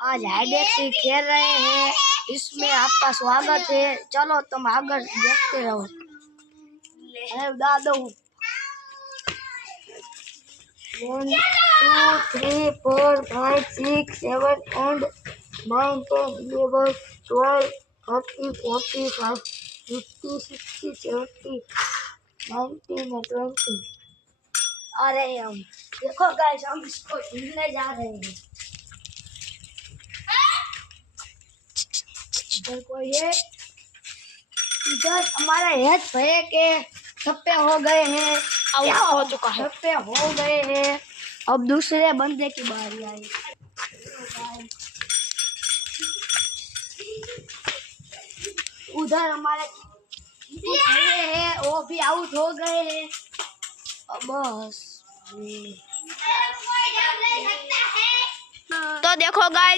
आज हाइडेक्सी खेल रहे हैं, इसमें आपका स्वागत है। चलो तुम आगे देखते रहो। दादू 1 2 3 4 5 6 7 and 9 10 11 12 13 14 15 16 17 19 and 20। अरे हम देखो गाइस, हम इसको ढूंढने जा रहे हैं। इधर कोई है? इधर हमारा हेड भैया के छप्पे हो गए हैं, आउट हो चुका है, छप्पे हो गए हैं। अब दूसरे बंदे की बारी आई। उधर हमारे भैया हैं, वो भी आउट हो गए हैं। बस तो देखो गाइस,